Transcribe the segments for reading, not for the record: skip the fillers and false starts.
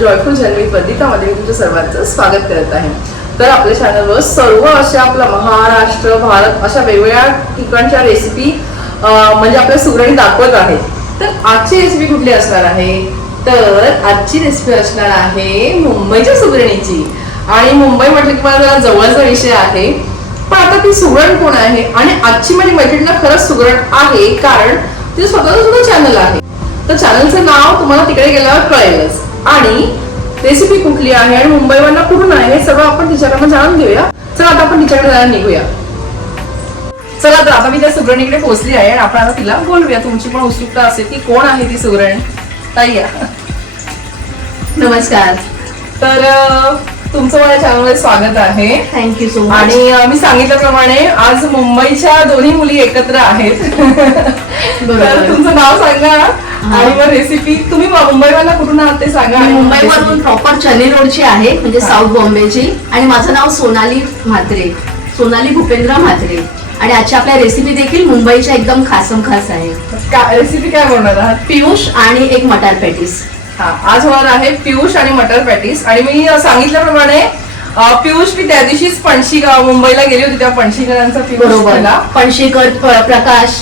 Joyful journey वदितामध्ये मी तुमच्या सर्वांचं स्वागत करत आहे। तर आपल्या चॅनलवर सर्व अशा आपला महाराष्ट्र भारत अशा वेगवेगळ्या ठिकाणच्या रेसिपी म्हणजे आपल्या सुगरणी दाखवत आहेत। तर आजची रेसिपी कुठली असणार आहे? तर आजची रेसिपी असणार आहे मुंबईच्या सुगरणीची। आणि मुंबई म्हटलं की मला जरा जवळचा विषय आहे, पण आता ती सुगरण कोण आहे आणि आजची माझी मैत्रिणीला खरंच सुगरण आहे, कारण तिचं स्वतःचं सुद्धा चॅनल आहे। तर चॅनलचं नाव तुम्हाला तिकडे गेल्यावर कळेलच, आणि रेसिपी कुठली आहे आणि मुंबईवरनं कुठून आहे हे सगळं आपण तिच्याकडनं जाणून घेऊया। चला आता आपण तिच्याकडे जायला निघूया। चला तर आता मी त्या सुगरणीकडे पोहोचली आहे आणि आपण आता तिला बोलूया। तुमची पण उत्सुकता असेल की कोण आहे ती सुगरण। ताई या। नमस्कार। तर तुमचं माझ्या चॅनलमध्ये स्वागत आहे। Thank you so much. आणि मी सांगितल्याप्रमाणे आज मुंबईच्या दोन्ही मुली एकत्र आहेत। तर तुमचं नाव सांगा आणि मग रेसिपी। तुम्ही मुंबईवरला कुठून आहात ते सांगा। मुंबईवरून प्रॉपर चेन्नई रोडची आहे, म्हणजे साऊथ बॉम्बेची। आणि माझं नाव सोनाली म्हात्रे, सोनाली भूपेंद्र म्हात्रे। आणि आजची आपल्या रेसिपी देखील मुंबईच्या एकदम खासम खास आहे। रेसिपी काय बनवणार आहात? पियुष आणि एक मटार पॅटीस। आज होणार आहे पियुष आणि मटर पॅटीस। आणि मी सांगितल्याप्रमाणे पियुष मी त्या दिवशीच पणशी मुंबईला गेली होती, त्या पणशीकरांचा पियुष पिला। पणशीकर प्रकाश।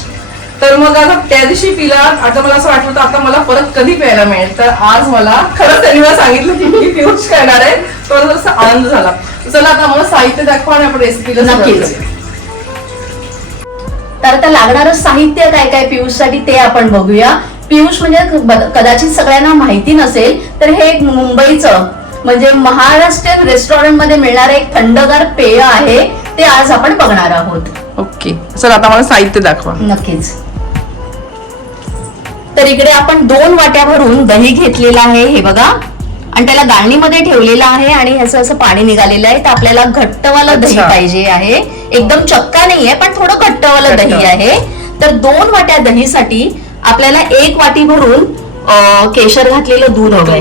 तर मग आता त्या दिवशी पिला, आता मला असं वाटलं होतं आता मला परत कधी प्यायला मिळेल। तर आज मला खरंच त्यांनी मला सांगितलं की मी पियुष करणार आहे, थोडासा आनंद झाला। चला आता मला साहित्य दाखवा आणि आपण रेसिपीला नक्कीच। तर आता लागणारं साहित्य काय काय पियुषसाठी ते आपण बघूया। पियुष म्हणजे कदाचित सगळ्यांना माहिती नसेल, तर हे एक मुंबईचं म्हणजे महाराष्ट्रीयन रेस्टॉरंट मध्ये मिळणारं एक थंडगार पेय आहे, ते आज आपण बघणार आहोत। ओके, चला आता मला साहित्य दाखवा। नक्कीच। तर इकडे आपण 2 वाट्या भरून दही घेतलेलं आहे, हे बघा, आणि त्याला गाळणीमध्ये ठेवलेलं आहे आणि ह्याचं असं पाणी निघालेलं आहे। तर आपल्याला घट्टवालं दही पाहिजे आहे, एकदम चक्का नाहीये, पण थोडं घट्टवालं दही आहे। तर 2 वाट्या दहीसाठी आपल्याला 1 वाटी भरून केशर घातलेलं दूध हवंय,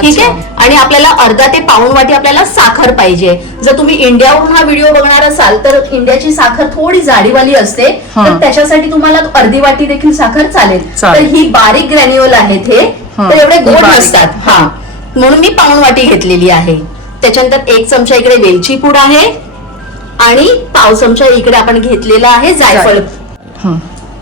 ठीक आहे। आणि आपल्याला अर्धा ते पाऊण वाटी आपल्याला साखर पाहिजे। जर तुम्ही इंडियावरून हा व्हिडिओ बघणार असाल तर इंडियाची साखर थोडी जाडीवाली असते, तर त्याच्यासाठी तुम्हाला अर्धी वाटी देखील साखर चालेल। तर ही बारीक ग्रॅन्युअल आहेत हे, तर एवढे गोड नसतात, हा, म्हणून मी पाऊण वाटी घेतलेली आहे। त्याच्यानंतर 1 चमचा इकडे वेलची पूड आहे आणि पाव चमचा इकडे आपण घेतलेला आहे जायफळ।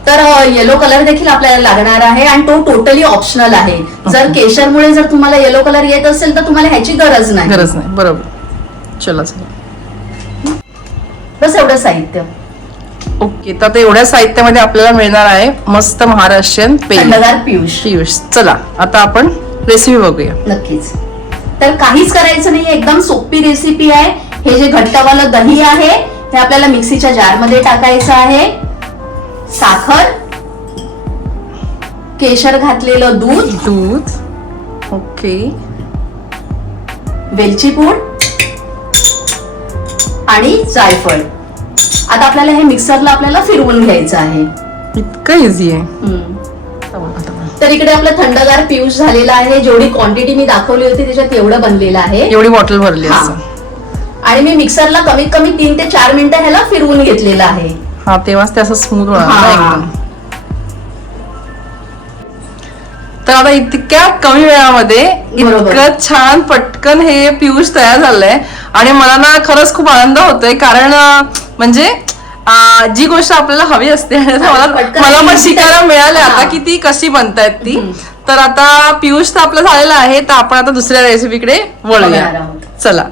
तर येलो कलर देखील आपल्याला लागणार आहे आणि तो टोटली ऑप्शनल आहे। जर केशरमुळे जर तुम्हाला येलो कलर येत असेल तर तुम्हाला ह्याची गरज नाही। बरोबर। चला चला, बस एवढं साहित्य। ओके, तर एवढ्या साहित्यामध्ये आपल्याला मिळणार आहे मस्त महाराष्ट्रीयन थंडगार पियुष। चला आता आपण रेसिपी बघूया। नक्कीच। तर काहीच करायचं नाही, एकदम सोपी रेसिपी आहे। हे जे घट्टवालं दही आहे हे आपल्याला मिक्सीच्या जारमध्ये टाकायचं आहे। साखर, केशर घातलेलं दूध, ओके, वेलची पूड आणि जायफळ। आता आपल्याला हे मिक्सरला आपल्याला फिरवून घ्यायचं आहे। इतकं इझी आहे। तर इकडे आपलं थंडगार पियुष झालेला आहे। जेवढी क्वांटिटी मी दाखवली होती त्याच्यात एवढं बनलेलं आहे, एवढी बॉटल भरली असं। आणि मी मिक्सरला कमीत कमी 3 ते 4 मिनिटं ह्याला फिरवून घेतलेलं आहे। हा, तेव्हाच ते असं स्मूथ होणार एकदम। तर आता इतक्या कमी वेळामध्ये इतकं छान पटकन हे पियुष तयार झालंय आणि मला ना खरंच खूप आनंद होतोय, कारण म्हणजे जी गोष्ट आपल्याला हवी असते मला पण शिकायला मिळालं आता की ती कशी बनतायत ती। तर आता पियुष तर आपलं झालेलं आहे, तर आपण आता दुसऱ्या रेसिपीकडे वळूया। चला।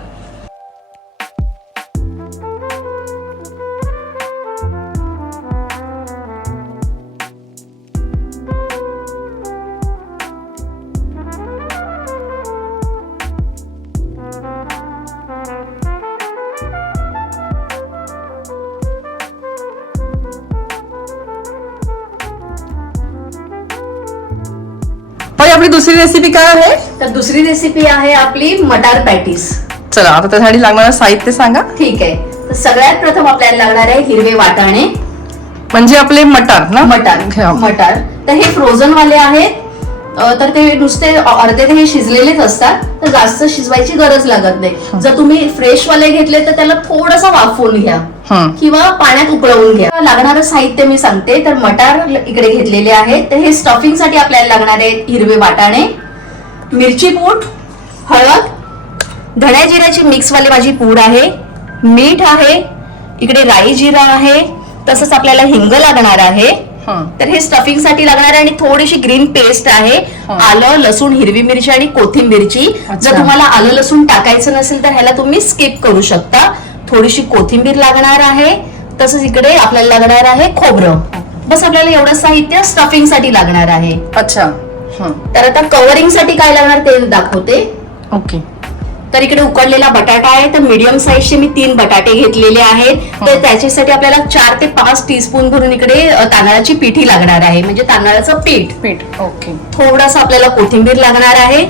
आपली दुसरी रेसिपी काय आहे? तर दुसरी रेसिपी आहे आपली मटार पॅटीस। चला आता त्यासाठी लागणारं साहित्य सांगा। ठीक आहे। तर सगळ्यात प्रथम आपल्याला लागणार आहे हिरवे वाटाणे, म्हणजे आपले मटार ना? मटार। तर हे फ्रोझन वाले आहेत, तर ते नुसते अर्धे हे शिजलेलेच असतात, तर जास्त शिजवायची गरज लागत नाही। जर तुम्ही फ्रेश वाले घेतले तर त्याला थोडंसं वाफवून घ्या किंवा पाण्यात उकळवून घ्या। लागणारं साहित्य मी सांगते। तर मटार इकडे घेतलेले आहेत, तर हे स्टफिंग साठी आपल्याला लागणार आहेत हिरवे वाटाणे, मिरची पूड, हळद, धण्या जिऱ्याची मिक्स वाली माझी पूड आहे, मीठ आहे, इकडे राई जिरा आहे, तसंच आपल्याला हिंग लागणार आहे. तर हे स्टफिंग साठी लागणार आहे आणि थोडीशी ग्रीन पेस्ट आहे, आलं, लसूण, हिरवी मिरची आणि कोथिंबीरची. जर तुम्हाला आलं लसूण टाकायचं नसेल तर ह्याला तुम्ही स्किप करू शकता. थोडीशी कोथिंबीर लागणार आहे, तसंच इकडे आपल्याला लागणार आहे खोबरं. बस आपल्याला एवढं साहित्य स्टफिंग साठी लागणार आहे. अच्छा. तर आता कव्हरिंग साठी काय लागणार ते दाखवते. ओके. तर इकडे उकडलेला बटाटा आहे, तर मीडियम साईजचे मी 3 बटाटे घेतलेले आहेत. तर त्याच्यासाठी आपल्याला 4 ते 5 टीस्पून भरून इकडे तांदळाची पिठी लागणार आहे, म्हणजे तांदळाचं पीठ. ओके. थोडासा आपल्याला कोथिंबीर लागणार आहे,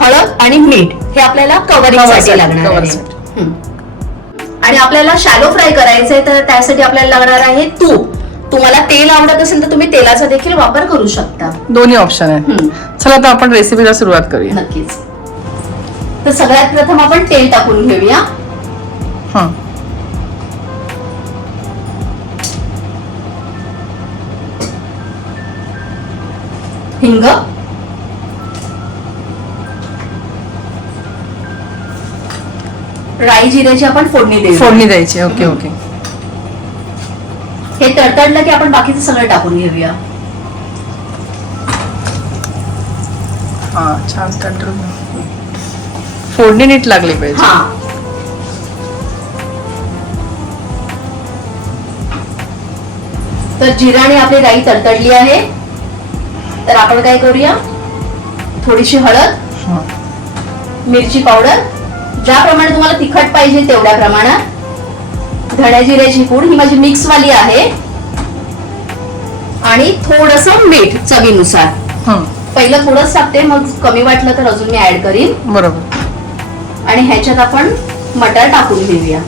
हळद आणि मीठ हे आपल्याला कव्हरिंग साठी लागणार आहे. आणि आपल्याला शॅलो फ्राय करायचंय, तर त्यासाठी आपल्याला लागणार आहे तूप. तुम्हाला तेल आवडत असेल तर तुम्ही तेलाचा देखील वापर करू शकता. दोन्ही ऑप्शन आहे. चला आता आपण रेसिपीला सुरुवात करूया. नक्कीच. तर सगळ्यात प्रथम आपण तेल टाकून घेऊया. हिंग, राई जिऱ्याची आपण फोडणी द्यायची. Okay okay. हे तडतडलं की आपण बाकीचं सगळं टाकून घेऊया. छान तडतडून फोडणी नीट लागली पाहिजे. तर जिराने आपली राई तडतडली आहे, तर आपण काय करूया, थोडीशी हळद, मिरची पावडर, ज्याप्रमाणे तुम्हाला तिखट पाहिजे तेवढ्या प्रमाणात, धण्या जिऱ्याची पूड ही माझी मिक्स वाली आहे, आणि थोडंसं मीठ चवीनुसार. पहिलं थोडंच टाकते, मग कमी वाटलं तर अजून मी ऍड करीन. बरोबर. आणि ह्याच्यात आपण मटर टाकून घेऊया.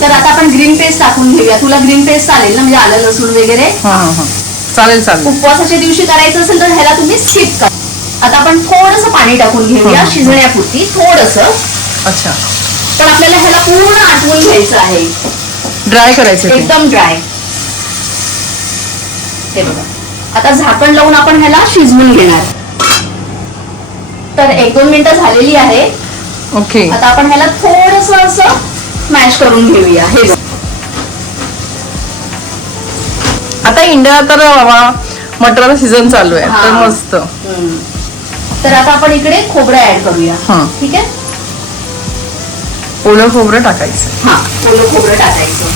तर आता आपण ग्रीन पेस्ट टाकून घेऊया. तुला ग्रीन पेस्ट चालेल ना, म्हणजे आलं लसूण वगैरे? चालेल चालेल. उपवासाच्या दिवशी करायचं असेल तर ह्याला तुम्ही स्किप करा. आता आपण थोडंसं पाणी टाकून घेऊया शिजण्यापुरती, थोडंसं. अच्छा. पण आपल्याला ह्याला पूर्ण आटवून घ्यायचं आहे, ड्राय करायचं, एकदम ड्राय. हे बघा, आता झाकण लावून आपण ह्याला शिजवून घेणार. तर 1-2 मिनिटं झालेली आहे. ओके. आता आपण ह्याला थोडंसं असं मॅश करून घेऊया. हे आता इंडिया तर मटरचा सीझन चालू आहे, तर मस्त. तर आता आपण इकडे खोबरं ऍड करूया. ठीक आहे. ओलं खोबरं टाकायचं. ओलं खोबरं टाकायचं.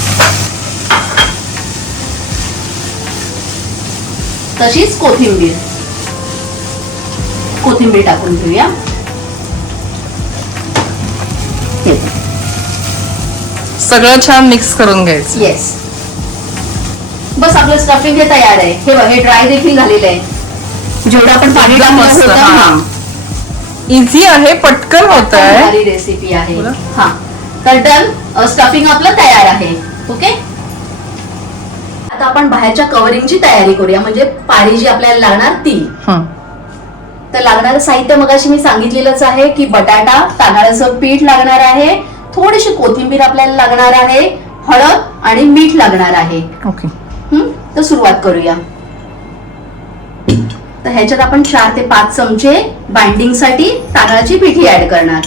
तशीच कोथिंबीर टाकून घेऊया. सगळं छान मिक्स करून घ्यायचं. येस. बस आपलं स्टफिंग हे तयार आहे. हे बघ, हे ड्राय देखील झालेलं आहे. जेवढं आपण पाणी टाकलं होतं. इझी आहे, पटकन होत आहे. रेसिपी आहे. तर डन, स्टफिंग आपलं तयार आहे. ओके. आता आपण बाहेरच्या कव्हरिंगची तयारी करूया, म्हणजे पारी जी आपल्याला लागणार ती. तर लागणारं साहित्य मगाशी मी सांगितलेलंच आहे की बटाटा, तांदळाचं पीठ लागणार आहे, थोडीशी कोथिंबीर आपल्याला लागणार आहे, हळद आणि मीठ लागणार आहे. ओके. तर सुरुवात करूया. तर ह्याच्यात आपण 4 ते 5 चमचे बाइंडिंग साठी तांदळाची पिठी ऍड करणार.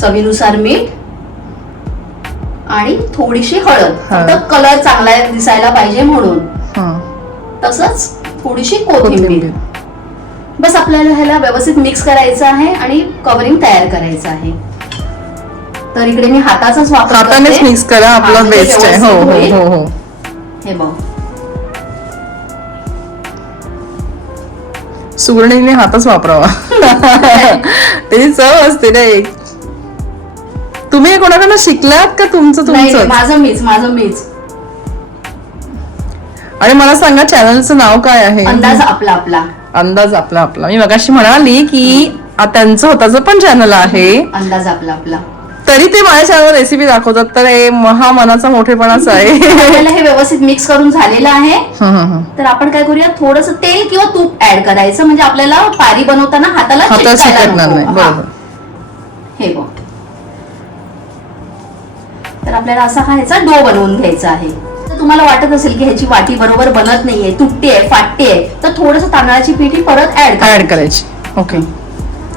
चवीनुसार मीठ आणि थोडीशी हळद, फक्त कलर चांगला दिसायला पाहिजे म्हणून. तसंच थोडीशी कोथिंबीर. बस आपल्याला ह्याला व्यवस्थित मिक्स करायचं आहे आणि कव्हरिंग तयार करायचं आहे. तर इकडे मी हाताचाच वापर करते. हातानेच मिक्स करा, आपला बेस्ट आहे. हो हो हो. हे बघ, सुगरणीने हातच वापरावा. त्याची चव असते ना एक. तुम्ही कोणाकडनं शिकलात का तुमचं? माझं मीच. आणि मला सांगा, चॅनलचं नाव काय आहे? अंदाज आपला आपला. मी मगाशी म्हणाली की त्यांचं स्वतःचं पण चॅनल आहे, अंदाज आपला. तरी ते माझ्या चॅनल रेसिपी दाखवतात, तर हा मनाचा मोठेपणाच आहे. आपल्याला हे व्यवस्थित मिक्स करून झालेलं आहे. तर आपण काय करूया, थोडंसं तेल किंवा तूप ऍड करायचं, म्हणजे आपल्याला पारी बनवताना हाताला चिकटणार नाही. बरोबर. हे बघ, तर आपल्याला असा हा ह्याचा डो बनवून घ्यायचा आहे. तर तुम्हाला वाटत असेल की ह्याची वाटी बरोबर बनत नाहीये, तुटते आहे, फाटते आहे, तर थोडंसं तांदळाची पिठी परत ऍड करायची. ओके,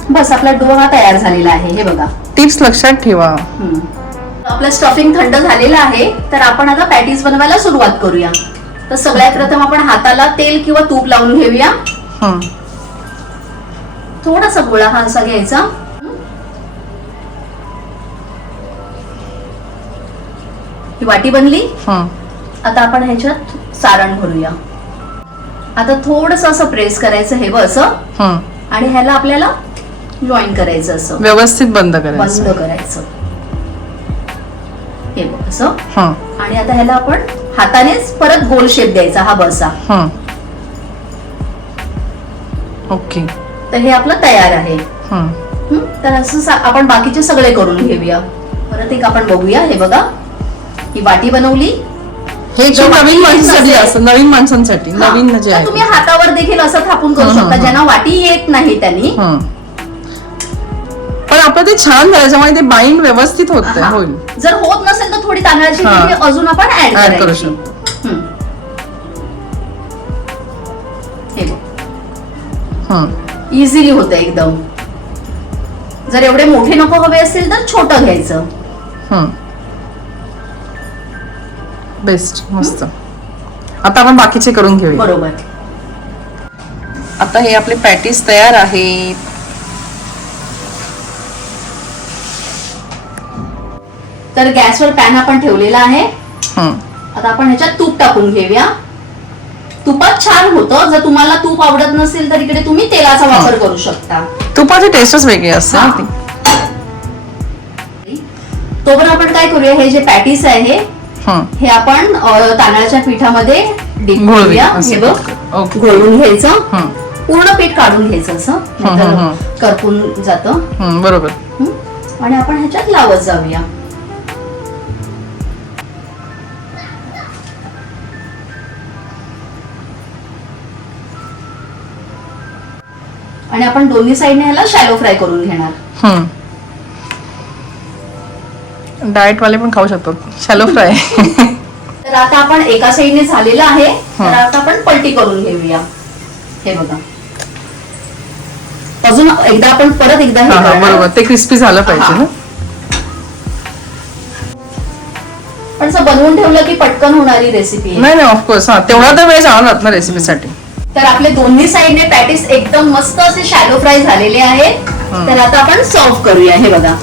बस आपला डो हा तयार झालेला आहे. हे बघा, टिप्स लक्षात ठेवा. आपलं स्टफिंग थंड झालेलं आहे, तर आपण आता पॅटीस बनवायला सुरुवात करूया. तर सगळ्यात प्रथम आपण हाताला तेल किंवा तूप लावून घेऊया. थोडासा गोळा हा असा घ्यायचा. ही वाटी बनली. आता आपण ह्याच्यात सारण भरूया. आता थोडस असं प्रेस करायचं, हे असं, आणि ह्याला आपल्याला जॉईन करायचं, असं व्यवस्थित बंद करायचं. हे बघ असं. आणि आता ह्याला आपण हातानेच परत गोल शेप द्यायचा, हा बसा. ओके, तर हे आपलं तयार आहे. तर असं आपण बाकीचे सगळे करून घेऊया. परत एक आपण बघूया. हे बघा, ही वाटी बनवली. हे नवीन माणसांसाठी असं, नवीन माणसांसाठी नवीन जे आहे. तुम्ही हातावर देखील असं थापून करू शकता, ज्यांना वाटी येत नाही त्यांनी. पण आपलं ते छान झालं, त्याच्यामुळे ते बाइंड व्यवस्थित होईल. जर होत नसेल तर थोडी तांदळाची पिठी अजून आपण ऍड करू शकतो. हे बघ, इझिली होतं एकदम. जर एवढे मोठे नको हवे असेल तर छोटं घ्यायचं. बेस्ट, मस्त. आता आपण बाकीचे करून घेऊया. बरोबर. आता हे आपले पॅटीस तयार आहेत. तर गॅसवर पॅन आपण ठेवलेला आहे. आता आपण ह्याच्यात तूप टाकून घेऊया. तुपात छान होतं. जर तुम्हाला तूप आवडत नसेल तर इकडे तुम्ही तेलाचा वापर करू शकता. तुपाची टेस्टच वेगळी असते. तोपर्यंत आपण काय करूया, हे जे पॅटीस आहे हे आपण तांदळाच्या पिठामध्ये डीप करूया. हे बघ, घोळून घ्यायचं, पूर्ण पीठ काढून घ्यायचं, असं नाहीतर करपून जातं. बरोबर. आणि आपण ह्याच्यात लावत जाऊया. आणि आपण दोन्ही साईडने ह्याला शॅलो फ्राय करून घेणार. डाएट वाले पण खाऊ शकतात शॅलो फ्राय. तर आता आपण एका साईडने झालेलं आहे, तर आता आपण पलटी करून घेऊया. हे बघा, अजून एकदा आपण परत एकदा बरोबर, ते क्रिस्पी झालं पाहिजे ना. पण असं बनवून ठेवलं की पटकन होणारी रेसिपी. नाही नाही, ऑफकोर्स. तेवढा तर वेळ जाणार ना रेसिपीसाठी. तर आपले दोन्ही साईडने पॅटीस एकदम मस्त असे शॅलो फ्राय झालेले आहेत. तर आता आपण सर्व करूया. हे बघा,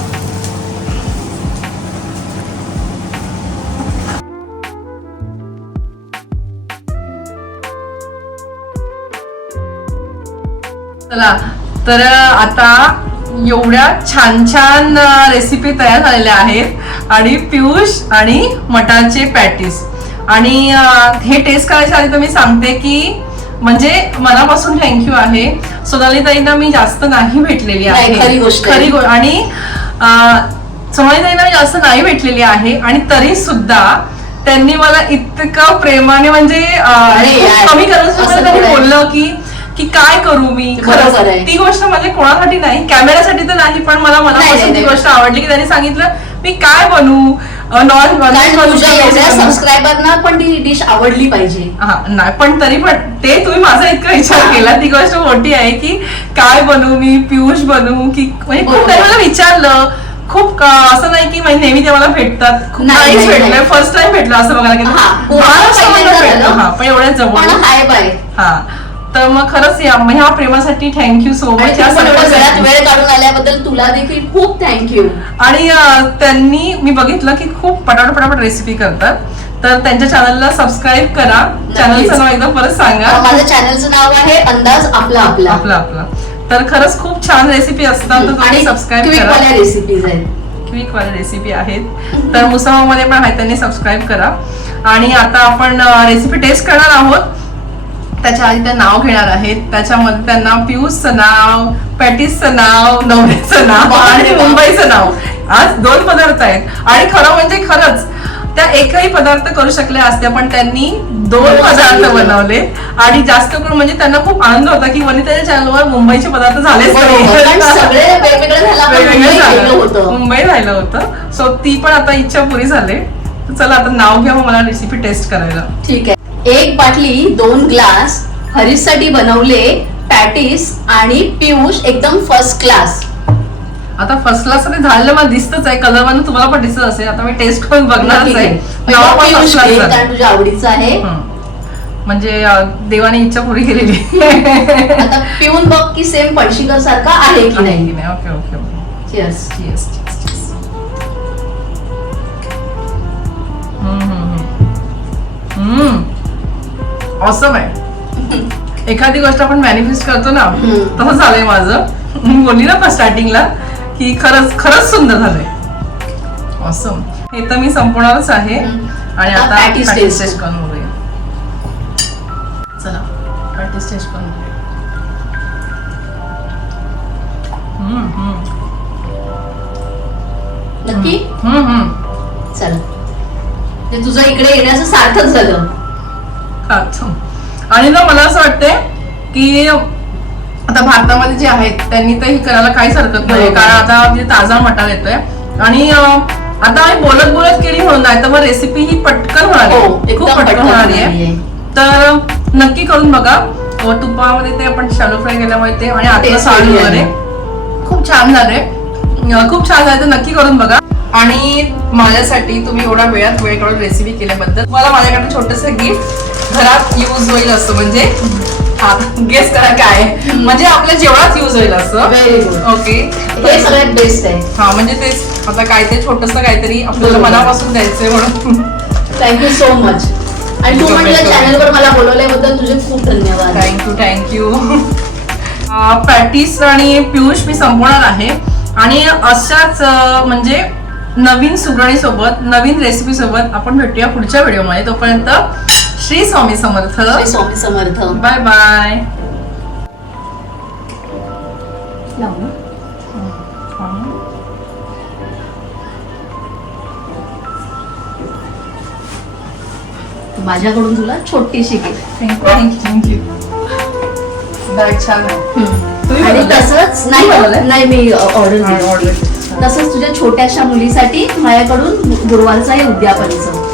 चला. तर आता एवढ्या छान छान रेसिपी तयार झालेल्या आहेत, आणि पियुष आणि मटारचे पॅटीस. आणि हे टेस्ट करायच्या आधी तर मी सांगते की म्हणजे मनापासून थँक्यू आहे. सोनाली ताईंना मी जास्त नाही भेटलेली आहे, खरी गोष्ट. आणि सोनाली ताईंना मी जास्त नाही भेटलेली आहे, आणि तरी सुद्धा त्यांनी मला इतकं प्रेमाने म्हणजे कमी करत त्यांनी बोललं की काय करू मी. खरंच ती गोष्ट म्हणजे कोणासाठी नाही, कॅमेऱ्यासाठी तर नाही, पण मला मनापासून ती गोष्ट आवडली की त्यांनी सांगितलं मी काय बनवू, सबस्क्रायबरना पण ती डिश आवडली पाहिजे. नाही, पण तरी पण ते तुम्ही माझा इतका विचार केला, ती गोष्ट मोठी आहे की काय बनवू मी, पियुष बनवू की. म्हणजे खूप काही मला विचारलं. खूप असं नाही की नेहमी ते मला भेटतात, नाहीच भेटलंय, फर्स्ट टाइम भेटलं असं बघायला गेलं. पण एवढ्या जवळ. तर मग खरंच ह्या प्रेमासाठी थँक्यू सो मच. वेळ काढून आल्याबद्दल तुला देखील खूप थँक्यू. आणि त्यांनी मी बघितलं की खूप पटापट रेसिपी करतात, तर त्यांच्या चॅनलला सबस्क्राईब करा. चॅनलचं नाव एकदा परत सांगा. माझ्या चॅनलचं नाव आहे अंदाज आपला आपला आपला. तर खरंच खूप छान रेसिपी असतात, तर तुम्ही सबस्क्राईब करा. रेसिपीज आहेत, क्विक वाले रेसिपी आहेत. तर मुसळमध्ये पण आहे, त्यांनी सबस्क्राईब करा. आणि आता आपण रेसिपी टेस्ट करणार आहोत. त्याच्या आधी त्या नाव घेणार आहेत. त्याच्यामध्ये त्यांना पियुषचं नाव, पॅटीसचं नाव, नवऱ्याचं नाव आणि मुंबईचं नाव. आज 2 पदार्थ आहेत. आणि खरं म्हणजे खरंच त्या एकही पदार्थ करू शकल्या असत्या, पण त्यांनी 2 पदार्थ बनवले आणि जास्त करून म्हणजे त्यांना खूप आनंद होता की वनिताच्या चॅनलवर मुंबईचे पदार्थ झालेच कारण सगळे वेगवेगळे झालं, आपण मुंबई राहिलं होतं. मुंबई राहिलं होतं. सो ती पण आता इच्छा पुरी झाली. तर चला आता नाव घ्या मग मला रेसिपी टेस्ट करायला. ठीक आहे. 1 बाटली 2 ग्लास हरीशसाठी बनवले पॅटीस आणि पियुष एकदम फर्स्ट क्लास. आता फर्स्ट क्लास मध्ये झालेलं मला दिसतच आहे, कलर मध्ये तुम्हाला पण दिसत असेल. आता मी टेस्ट करून बघणारच आहे. नाव पण पियुष first class घे, झालं. कारण तुझ्या आवडीचं आहे. म्हणजे देवाने इच्छा पुरी केलेली. आता पिऊन बघ की सेम पळशीकर सारखा आहे की नाही. Okay okay okay. Cheers. Cheers, cheers, cheers. Awesome आहे. एखादी गोष्ट आपण मॅनिफेस्ट करतो ना, तसं झालंय माझं. मी बोलली ना पण स्टार्टिंगला की खरंच खरंच सुंदर झालंय. ऑसम. हे तर मी संपवणारच आहे आणि आता patties taste. टेस्ट करून बघूया. चला पॅटीस टेस्ट करून बघूया. नक्की चल, ते तुझं इकडे येण्याचं सार्थक झालं. आणि ना मला असं वाटतंय की आता भारतामध्ये जे आहेत त्यांनी तर ही करायला काहीच हरकत नाही, कारण आता म्हणजे ताजा मटार येतोय आणि आता आम्ही बोलत बोलत केली म्हणून नाही तर मग रेसिपी ही पटकन होणार आहे, खूप पटकन होणार आहे. तर नक्की करून बघा. तुपामध्ये ते आपण शॅलो फ्राय केल्यामुळे ते आणि आतलं साल वगैरे खूप छान झाले, खूप छान झाले. तर नक्की करून बघा. आणि माझ्यासाठी तुम्ही एवढा वेळ काढून रेसिपी केल्याबद्दल मला माझ्याकडे छोटंसं गिफ्ट घरात युज होईल असं, म्हणजे गेस करा काय, म्हणजे आपल्या जेवणात युज होईल असं. Very good. ओके, हे सगळ्यात बेस्ट आहे. हा म्हणजे तेच आता काहीतरी छोटंसं काहीतरी आपल्याला मनापासून द्यायचंय म्हणून. Thank you so much. आणि तू म्हटलं चॅनलवर मला बोलवल्याबद्दल तुझे खूप धन्यवाद. थँक्यू. पॅटीस आणि पियुष मी संपवणार आहे आणि अशाच म्हणजे नवीन सुगरणी सोबत नवीन रेसिपी सोबत आपण भेटूया पुढच्या व्हिडिओमध्ये. तोपर्यंत श्री स्वामी समर्थ. श्री स्वामी समर्थ. Bye bye. माझ्याकडून तुला छोटीशी गिफ्ट. थँक्यू. छान आहे. आणि तसंच नाही मी ऑर्डर ऑर्डर तसंच तुझ्या छोट्याशा मुलीसाठी माझ्याकडून गुरुवारचं आहे उद्यापनचं.